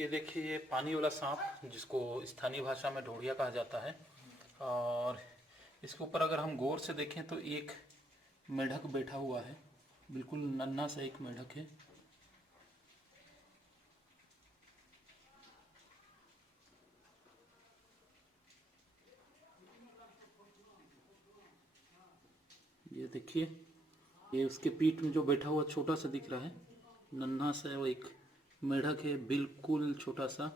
ये देखिए, ये पानी वाला सांप जिसको स्थानीय भाषा में ढोढ़िया कहा जाता है। और इसके ऊपर अगर हम गौर से देखें तो एक मेढक बैठा हुआ है, बिल्कुल नन्हा सा एक मेढक है। ये देखिए, ये उसके पीठ में जो बैठा हुआ छोटा सा दिख रहा है, नन्हा सा वो एक मेढक है, बिल्कुल छोटा सा।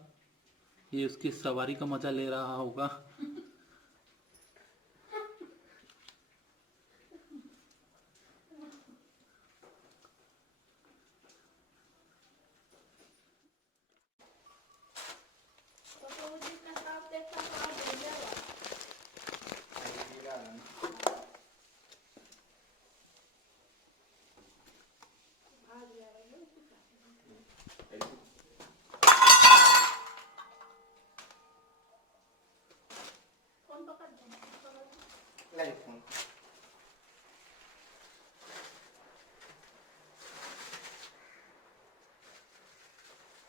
ये उसकी सवारी का मजा ले रहा होगा।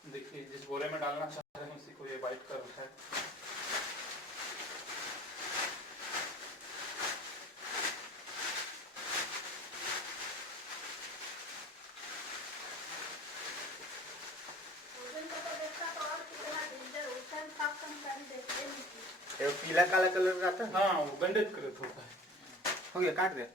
देखिए, जिस बोरे में डालना चाह रहे हैं उसी को ये बाइट कर रहा है। पीला काला कलर का था। हाँ, वो गंडित कृत होता है। हो गया, काट दे।